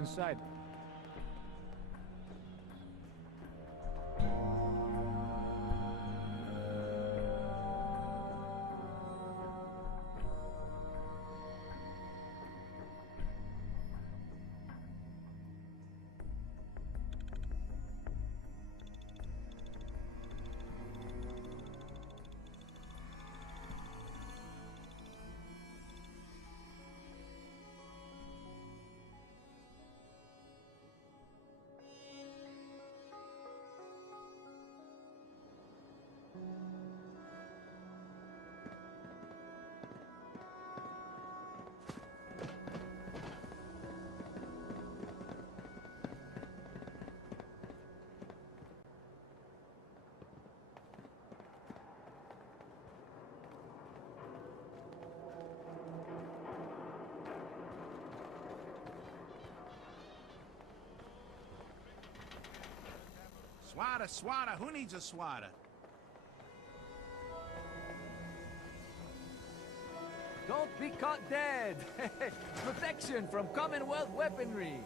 inside. Swatter, swatter, who needs a swatter? Don't be caught dead! Protection from Commonwealth weaponry!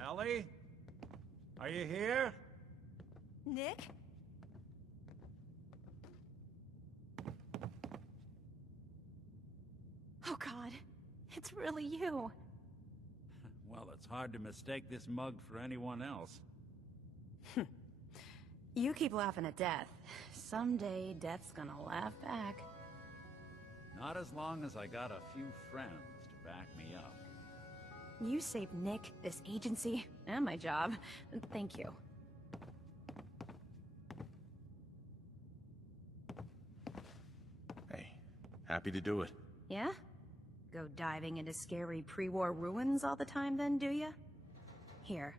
Ellie? Are you here? Nick? Oh God, it's really you. Well, it's hard to mistake this mug for anyone else. You keep laughing at death. Someday, death's gonna laugh back. Not as long as I got a few friends to back me up. You saved Nick, this agency, and my job. Thank you. Hey, happy to do it. Yeah? Go diving into scary pre-war ruins all the time then, do ya? Here,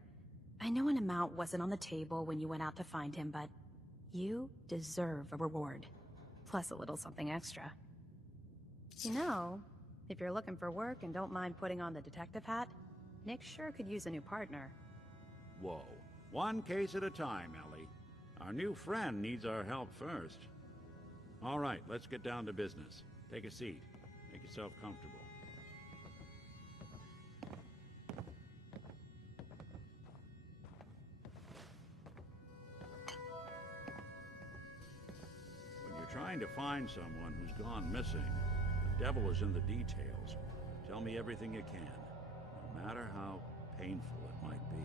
I know an amount wasn't on the table when you went out to find him, but you deserve a reward. Plus a little something extra. You know, if you're looking for work and don't mind putting on the detective hat, Nick sure could use a new partner. Whoa. One case at a time, Ellie. Our new friend needs our help first. All right, let's get down to business. Take a seat. Make yourself comfortable. When you're trying to find someone who's gone missing, the devil is in the details. Tell me everything you can, no matter how painful it might be.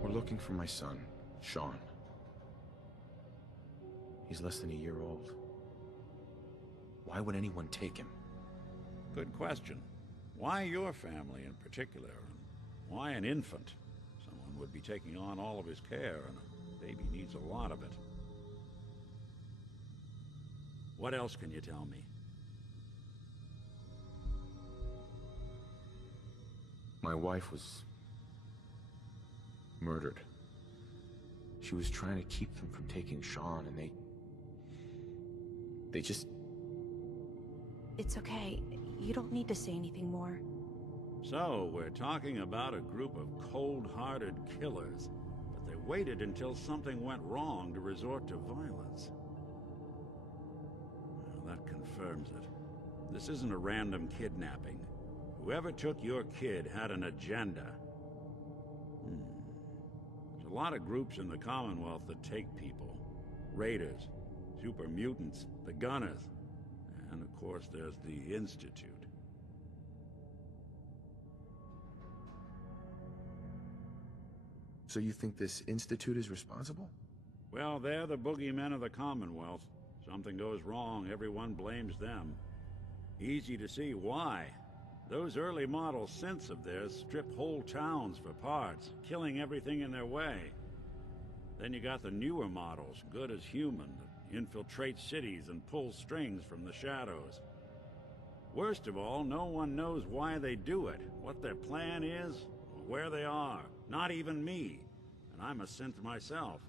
We're looking for my son, Sean. He's less than a year old. Why would anyone take him? Good question. Why your family in particular? And why an infant? Someone would be taking on all of his care, and a baby needs a lot of it. What else can you tell me? My wife was murdered. She was trying to keep them from taking Sean, and they just... It's okay. You don't need to say anything more. So, we're talking about a group of cold-hearted killers, but they waited until something went wrong to resort to violence. Well, that confirms it. This isn't a random kidnapping. Whoever took your kid had an agenda. There's a lot of groups in the Commonwealth that take people. Raiders, super mutants, the Gunners, and of course there's the Institute. So you think this Institute is responsible? Well, they're the boogeymen of the Commonwealth. Something goes wrong, everyone blames them. Easy to see why. Those early model synths of theirs strip whole towns for parts, killing everything in their way. Then you got the newer models, good as human, that infiltrate cities and pull strings from the shadows. Worst of all, no one knows why they do it, what their plan is, or where they are. Not even me. And I'm a synth myself.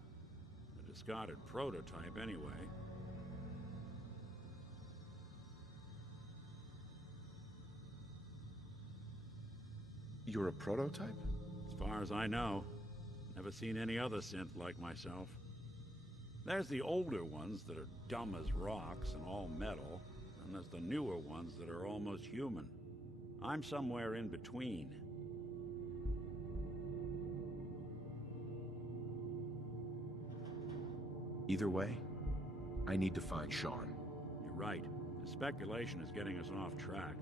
Discarded prototype, anyway. You're a prototype? As far as I know, never seen any other synth like myself. There's the older ones that are dumb as rocks and all metal, and there's the newer ones that are almost human. I'm somewhere in between. Either way, I need to find Sean. You're right. The speculation is getting us off track.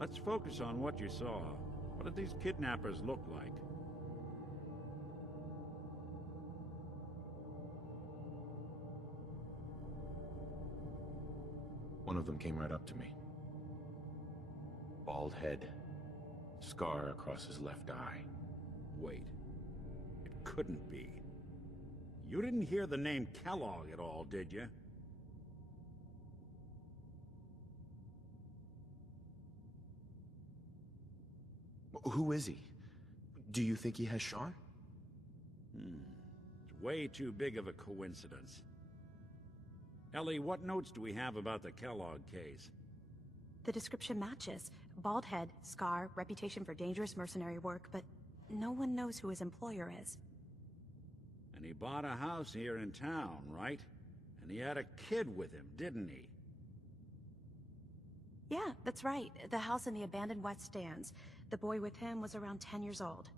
Let's focus on what you saw. What did these kidnappers look like? One of them came right up to me. Bald head, scar across his left eye. Wait. It couldn't be. You didn't hear the name Kellogg at all, did you? Who is he? Do you think he has Sean? It's way too big of a coincidence. Ellie, what notes do we have about the Kellogg case? The description matches. Bald head, scar, reputation for dangerous mercenary work, but no one knows who his employer is. And he bought a house here in town, right? And he had a kid with him, didn't he? Yeah, that's right. The house in the abandoned West Stands. The boy with him was around 10 years old.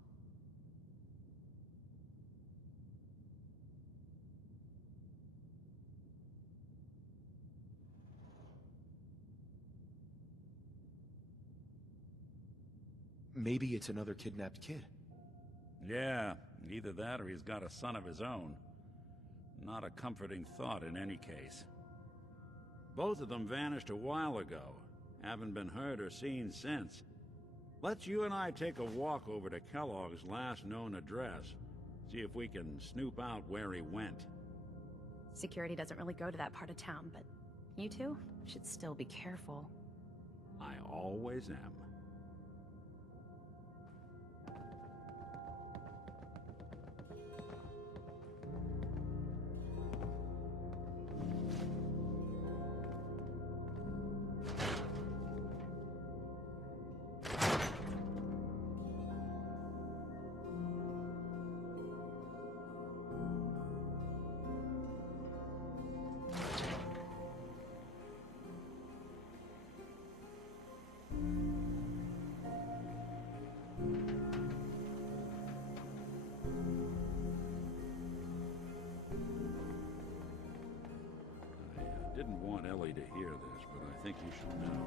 Maybe it's another kidnapped kid. Yeah, either that or he's got a son of his own. Not a comforting thought in any case. Both of them vanished a while ago. Haven't been heard or seen since. Let's you and I take a walk over to Kellogg's last known address. See if we can snoop out where he went. Security doesn't really go to that part of town, but you two should still be careful. I always am. Didn't want Ellie to hear this, but I think you should know.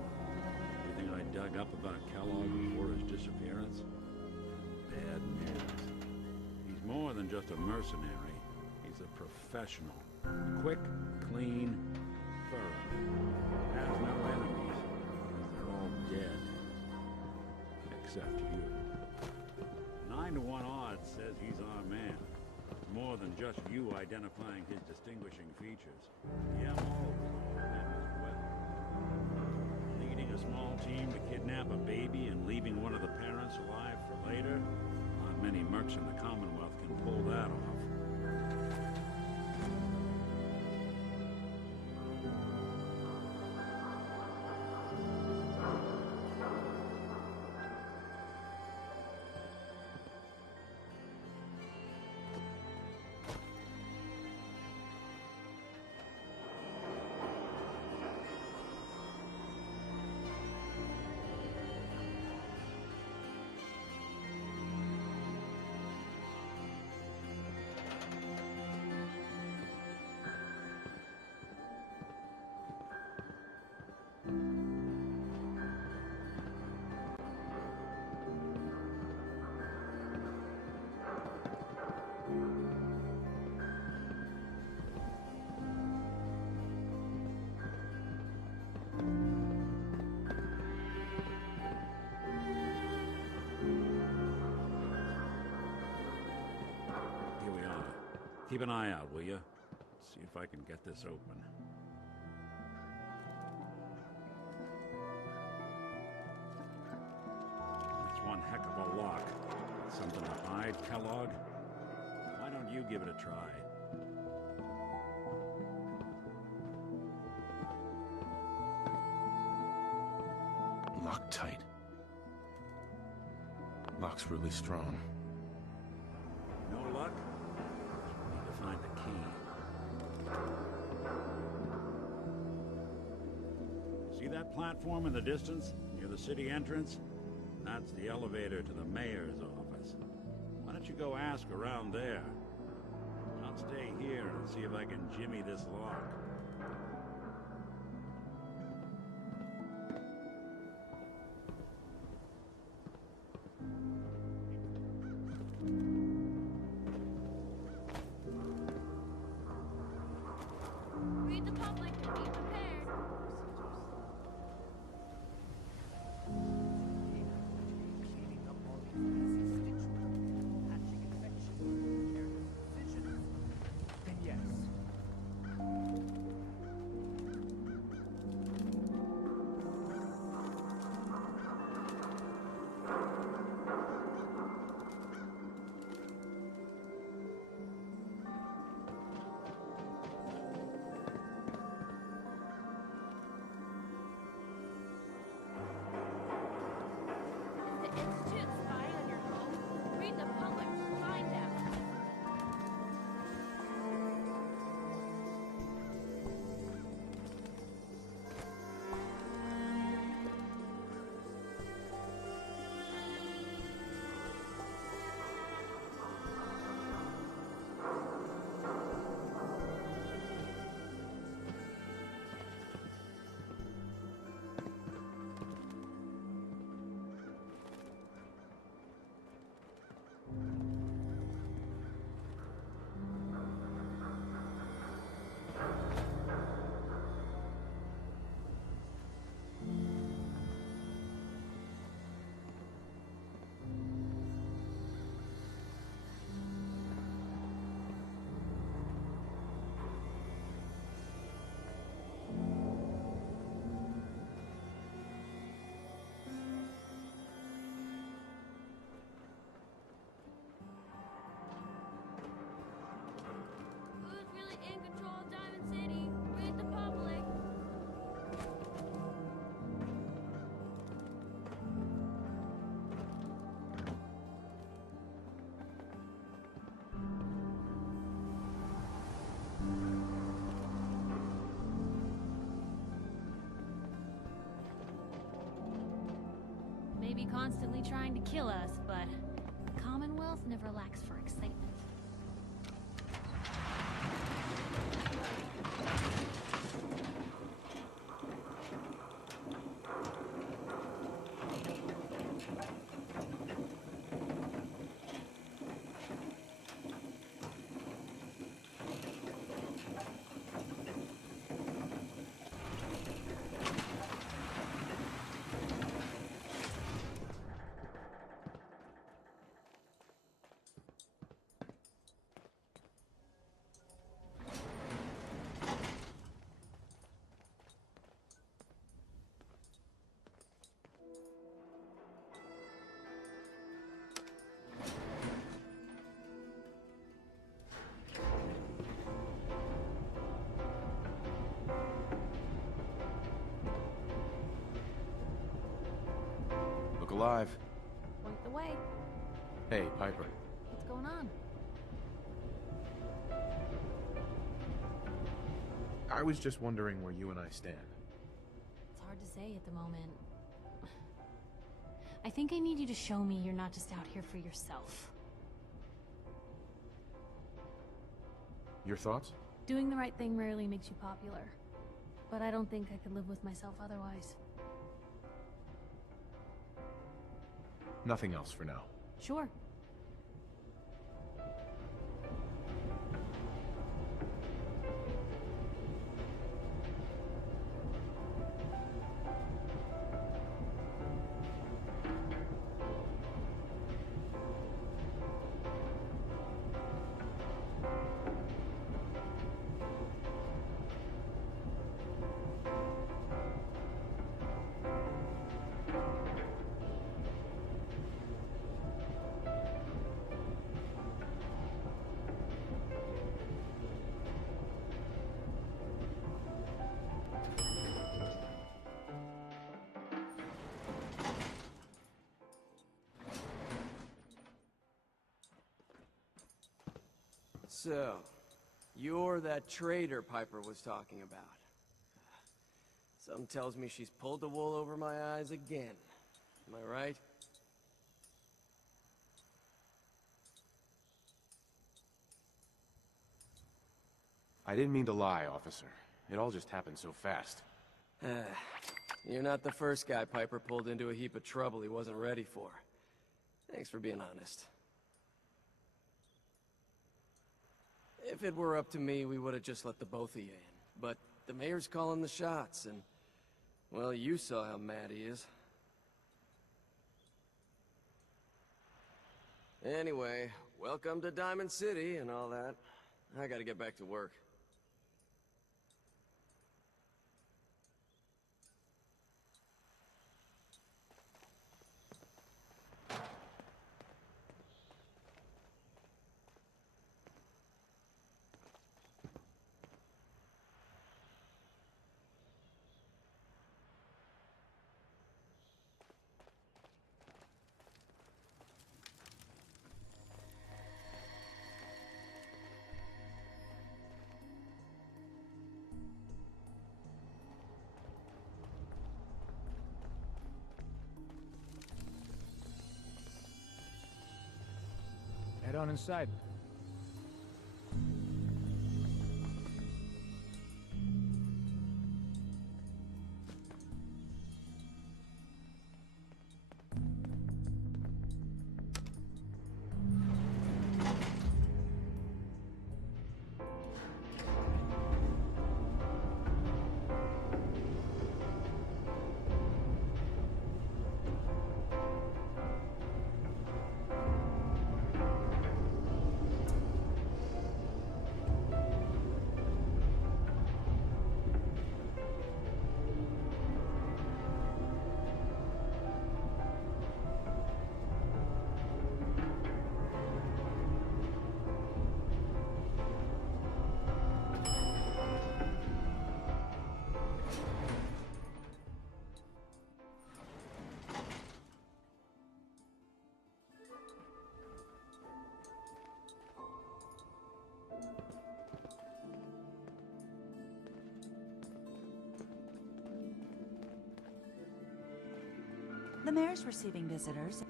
Everything I dug up about Kellogg before his disappearance? Bad news. He's more than just a mercenary. He's a professional. Quick, clean, thorough. Has no enemies, because they're all dead. Except you. 9 to 1 odds says he's our man. More than just you identifying his distinguishing features. The MO was him as well. Leading a small team to kidnap a baby and leaving one of the parents alive for later? Not many mercs in the Commonwealth can pull that off. Keep an eye out, will you? See if I can get this open. It's one heck of a lock. Something to hide, Kellogg? Why don't you give it a try? Locked tight. Lock's really strong. No luck? Need to find the key. See that platform in the distance, near the city entrance? That's the elevator to the mayor's office. Why don't you go ask around there? I'll stay here and see if I can jimmy this lock. Read the public and be prepared. Cleaning up all these constituents, catching infections, careless decisions. Then yes. The Institute spy on your home? Read the public to find out. Who's really in control of Diamond City? Read the public. Maybe constantly trying to kill us, but the Commonwealth never lacks for excitement. Look alive. Point the way. Hey, Piper. What's going on? I was just wondering where you and I stand. It's hard to say at the moment. I think I need you to show me you're not just out here for yourself. Your thoughts? Doing the right thing rarely makes you popular. But I don't think I could live with myself otherwise. Nothing else for now. Sure. So, you're that traitor Piper was talking about. Something tells me she's pulled the wool over my eyes again. Am I right? I didn't mean to lie, officer. It all just happened so fast. You're not the first guy Piper pulled into a heap of trouble he wasn't ready for. Thanks for being honest. If it were up to me, we would have just let the both of you in. But the mayor's calling the shots, and... well, you saw how mad he is. Anyway, welcome to Diamond City and all that. I gotta get back to work. Head on inside. The mayor's receiving visitors.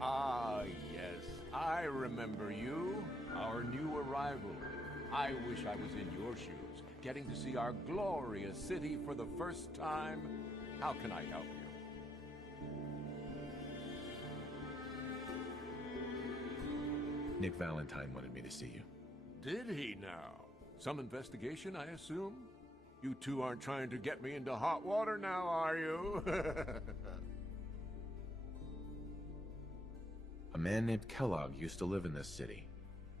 Ah, yes. I remember you. Our new arrival. I wish I was in your shoes, getting to see our glorious city for the first time. How can I help you? Nick Valentine wanted me to see you. Did he now? Some investigation, I assume? You two aren't trying to get me into hot water now, are you? A man named Kellogg used to live in this city.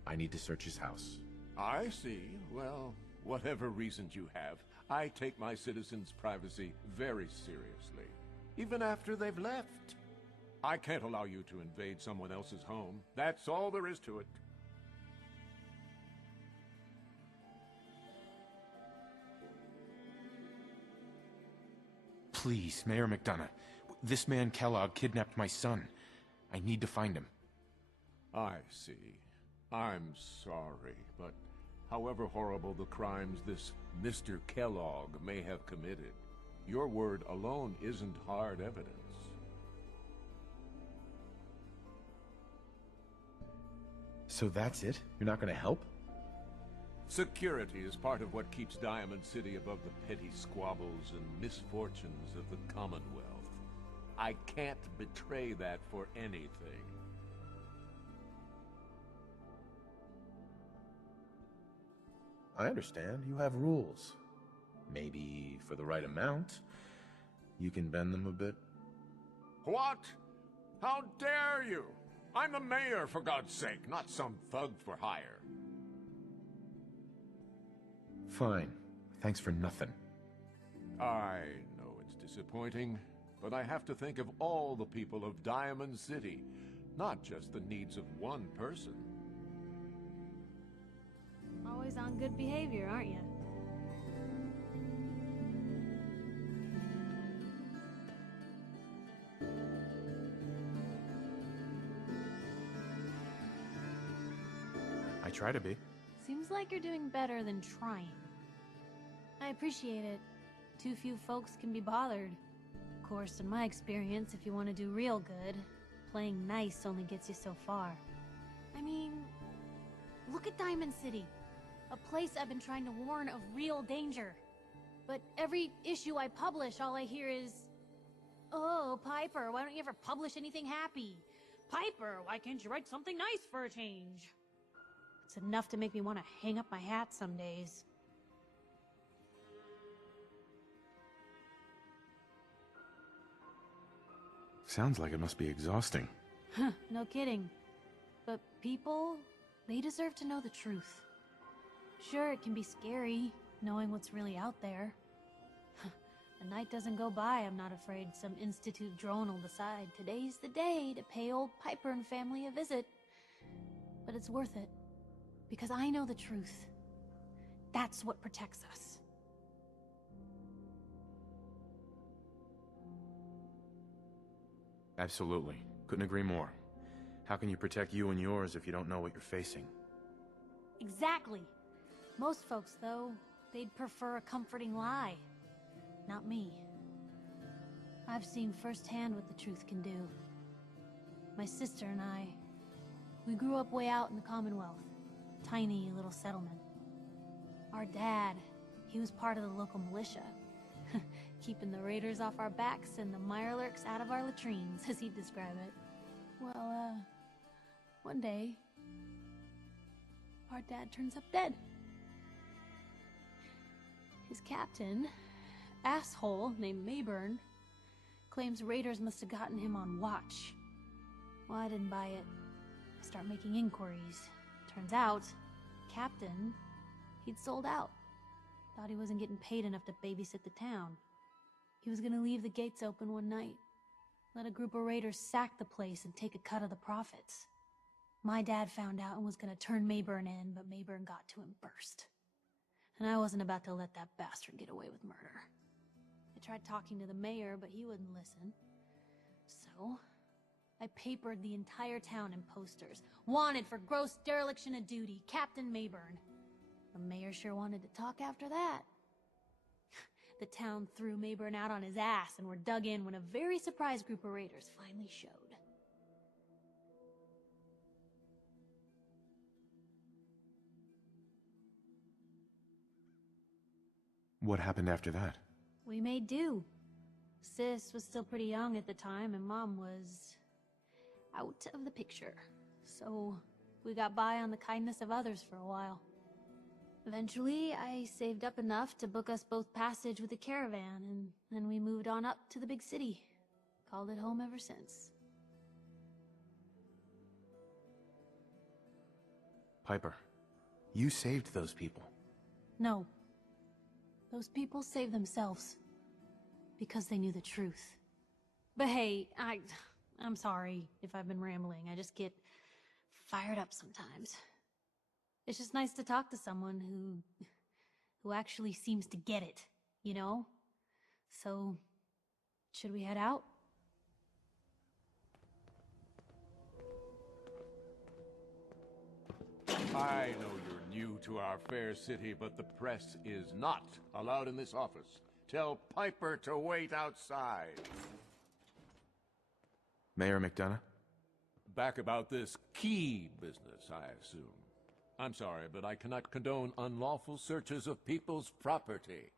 I need to search his house. I see. Well, whatever reasons you have, I take my citizens' privacy very seriously. Even after they've left. I can't allow you to invade someone else's home. That's all there is to it. Please, Mayor McDonough. This man Kellogg kidnapped my son. I need to find him. I see. I'm sorry, but however horrible the crimes this Mr. Kellogg may have committed, your word alone isn't hard evidence. So that's it? You're not gonna help? Security is part of what keeps Diamond City above the petty squabbles and misfortunes of the Commonwealth. I can't betray that for anything. I understand. You have rules. Maybe for the right amount, you can bend them a bit. What? How dare you? I'm the mayor, for God's sake, not some thug for hire. Fine. Thanks for nothing. I know it's disappointing, but I have to think of all the people of Diamond City, not just the needs of one person. Always on good behavior, aren't you? try to be. Seems like you're doing better than trying. I appreciate it. Too few folks can be bothered. Of course, in my experience, if you want to do real good, playing nice only gets you so far. I mean, look at Diamond City. A place I've been trying to warn of real danger. But every issue I publish, all I hear is, "Oh, Piper, why don't you ever publish anything happy? Piper, why can't you write something nice for a change?" It's enough to make me want to hang up my hat some days. Sounds like it must be exhausting. Huh, no kidding. But people, they deserve to know the truth. Sure, it can be scary, knowing what's really out there. A night doesn't go by, I'm not afraid some Institute drone will decide today's the day to pay old Piper and family a visit. But it's worth it, because I know the truth. That's what protects us. Absolutely. Couldn't agree more. How can you protect you and yours if you don't know what you're facing? Exactly. Most folks, though, they'd prefer a comforting lie. Not me. I've seen firsthand what the truth can do. My sister and I, we grew up way out in the Commonwealth. Tiny little settlement. Our dad, he was part of the local militia. Keeping the raiders off our backs and the mirelurks out of our latrines, as he'd describe it. Well, one day, our dad turns up dead. His captain, asshole named Mayburn, claims raiders must have gotten him on watch. Well, I didn't buy it. I start making inquiries. Turns out, Captain, he'd sold out. Thought he wasn't getting paid enough to babysit the town. He was gonna leave the gates open one night. Let a group of raiders sack the place and take a cut of the profits. My dad found out and was gonna turn Mayburn in, but Mayburn got to him first. And I wasn't about to let that bastard get away with murder. I tried talking to the mayor, but he wouldn't listen. So, I papered the entire town in posters. Wanted for gross dereliction of duty, Captain Mayburn. The mayor sure wanted to talk after that. The town threw Mayburn out on his ass and were dug in when a very surprised group of raiders finally showed. What happened after that? We made do. Sis was still pretty young at the time, and Mom was out of the picture. So we got by on the kindness of others for a while. Eventually, I saved up enough to book us both passage with a caravan, and then we moved on up to the big city. Called it home ever since. Piper, you saved those people. No. Those people saved themselves. Because they knew the truth. But hey, I'm sorry if I've been rambling. I just get fired up sometimes. It's just nice to talk to someone who actually seems to get it, you know? So, should we head out? I know you're new to our fair city, but the press is not allowed in this office. Tell Piper to wait outside. Mayor McDonough? Back about this key business, I assume. I'm sorry, but I cannot condone unlawful searches of people's property.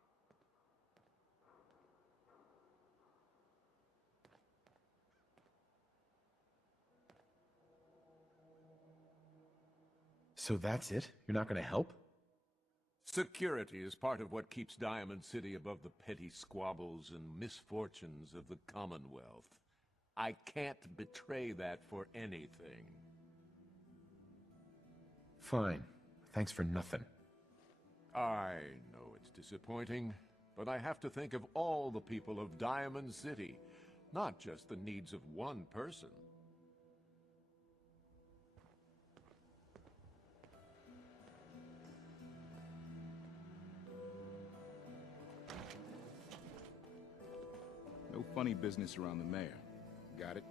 So that's it? You're not gonna help? Security is part of what keeps Diamond City above the petty squabbles and misfortunes of the Commonwealth. I can't betray that for anything. Fine. Thanks for nothing. I know it's disappointing, but I have to think of all the people of Diamond City, not just the needs of one person. No funny business around the mayor. Got it?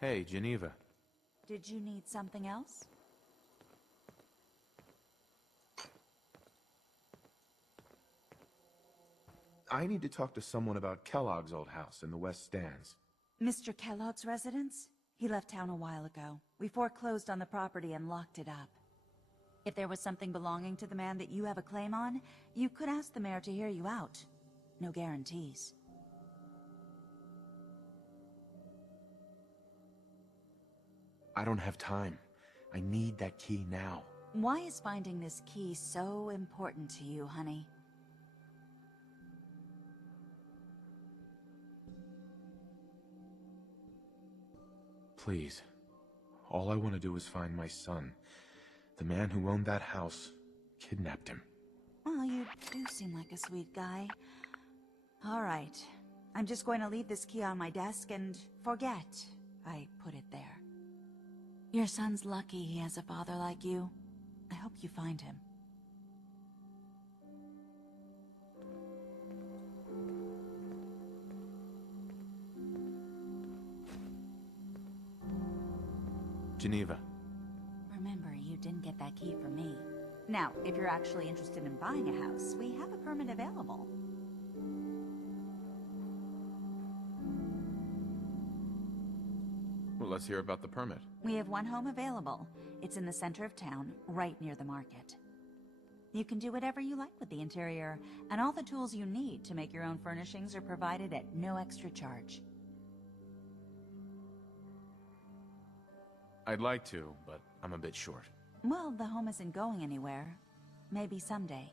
Hey, Geneva. Did you need something else? I need to talk to someone about Kellogg's old house in the West Stands. Mr. Kellogg's residence? He left town a while ago. We foreclosed on the property and locked it up. If there was something belonging to the man that you have a claim on, you could ask the mayor to hear you out. No guarantees. I don't have time. I need that key now. Why is finding this key so important to you, honey? Please. All I want to do is find my son. The man who owned that house kidnapped him. Well, you do seem like a sweet guy. All right. I'm just going to leave this key on my desk and forget I put it there. Your son's lucky he has a father like you. I hope you find him. Geneva. Remember, you didn't get that key from me. Now, if you're actually interested in buying a house, we have a permit available. Well, let's hear about the permit. We have one home available. It's in the center of town, right near the market. You can do whatever you like with the interior, and all the tools you need to make your own furnishings are provided at no extra charge. I'd like to, but I'm a bit short. Well, the home isn't going anywhere. Maybe someday.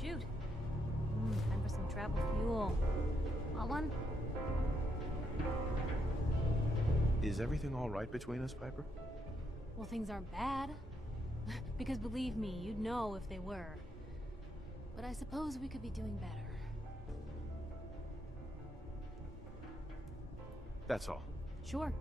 Shoot. Time for some travel fuel. Want one? Is everything all right between us, Piper? Well, things aren't bad. Because believe me, you'd know if they were. But I suppose we could be doing better. That's all. Sure.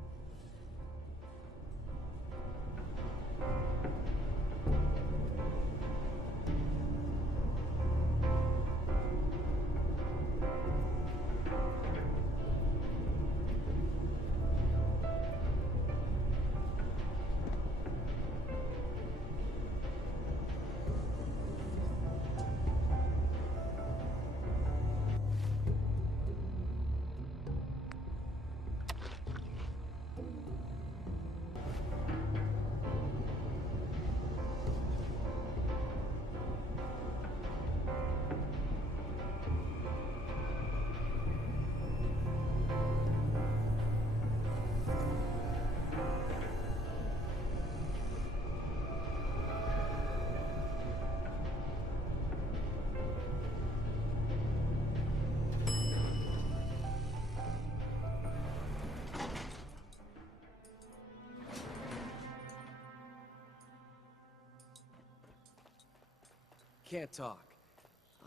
Can't talk.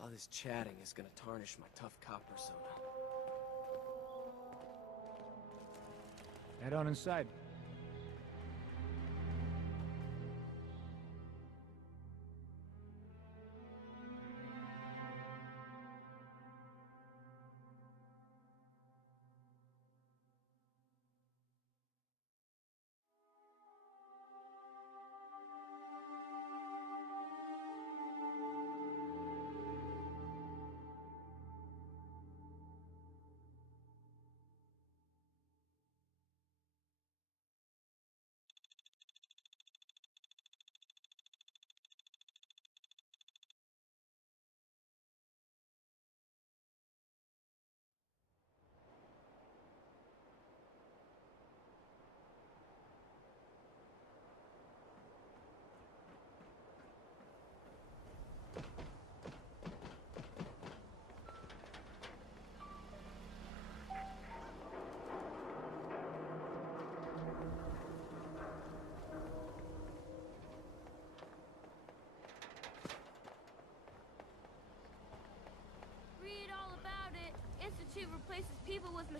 All this chatting is gonna tarnish my tough cop persona. Head on inside.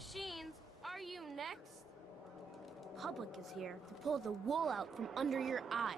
Machines, are you next? Public is here to pull the wool out from under your eyes.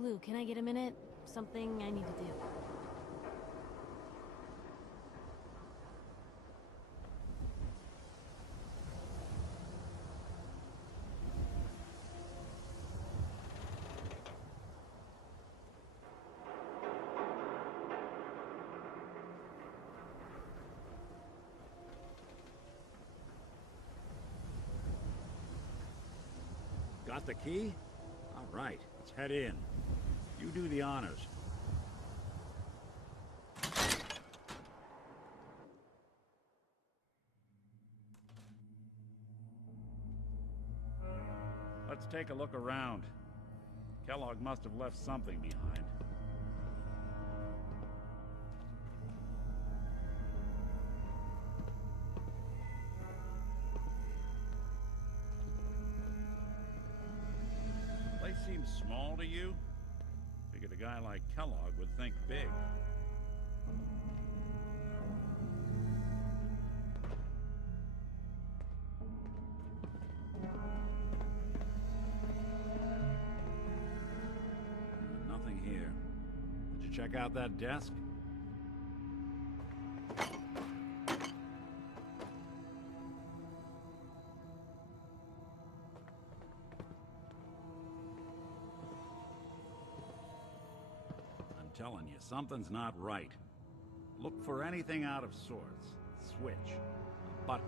Blue, can I get a minute? Something I need to do. Got the key? All right, let's head in. You do the honors. Let's take a look around. Kellogg must have left something behind. Place seems small to you? Figured a guy like Kellogg would think big. Nothing here. Did you check out that desk? Telling you, something's not right. Look for anything out of sorts. Switch. A button.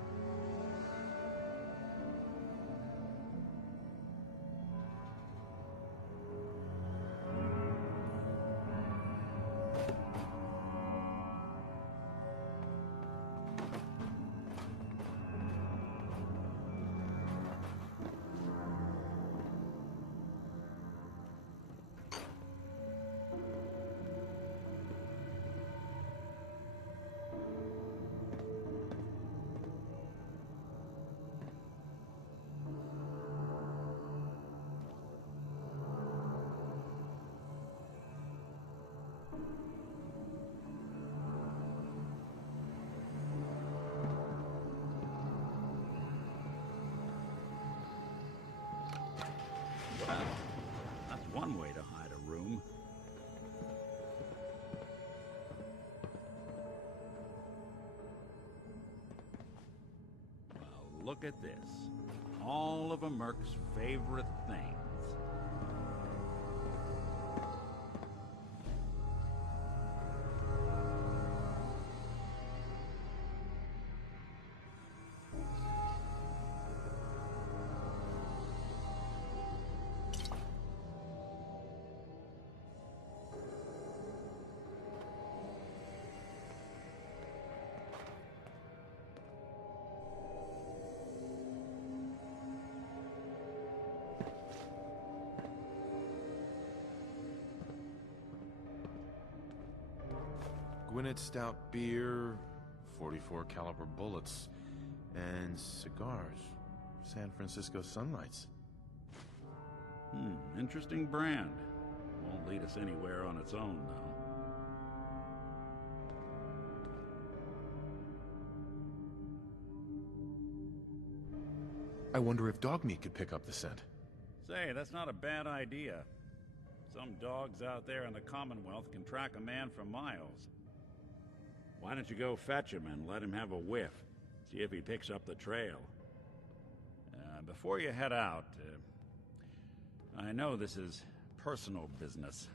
Well, that's one way to hide a room. Well, look at this. All of a Merc's favorite things. Gwinnett Stout beer, 44 caliber bullets, and cigars. San Francisco Sunlights. Interesting brand. Won't lead us anywhere on its own, though. I wonder if Dogmeat could pick up the scent. Say, that's not a bad idea. Some dogs out there in the Commonwealth can track a man for miles. Why don't you go fetch him and let him have a whiff? See if he picks up the trail. Before you head out, I know this is personal business.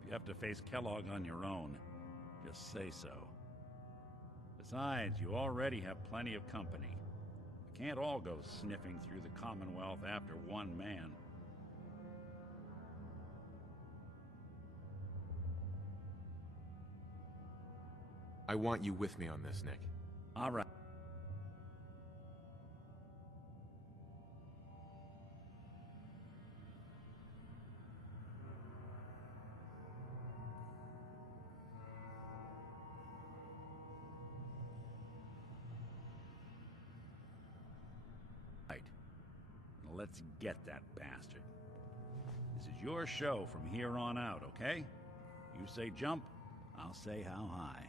If you have to face Kellogg on your own, just say so. Besides, you already have plenty of company. We can't all go sniffing through the Commonwealth after one man. I want you with me on this, Nick. All right. Let's get that bastard. This is your show from here on out, okay? You say jump, I'll say how high.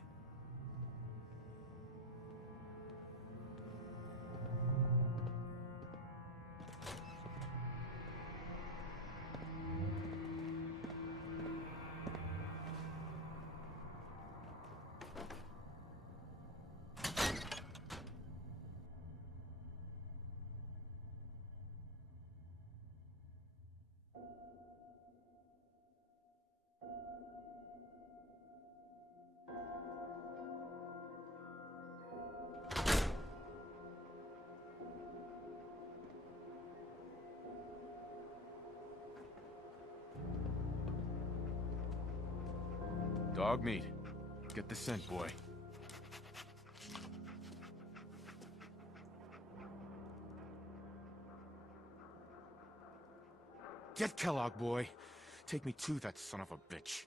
Dogmeat. Get the scent, boy. Get Kellogg, boy. Take me to that son of a bitch.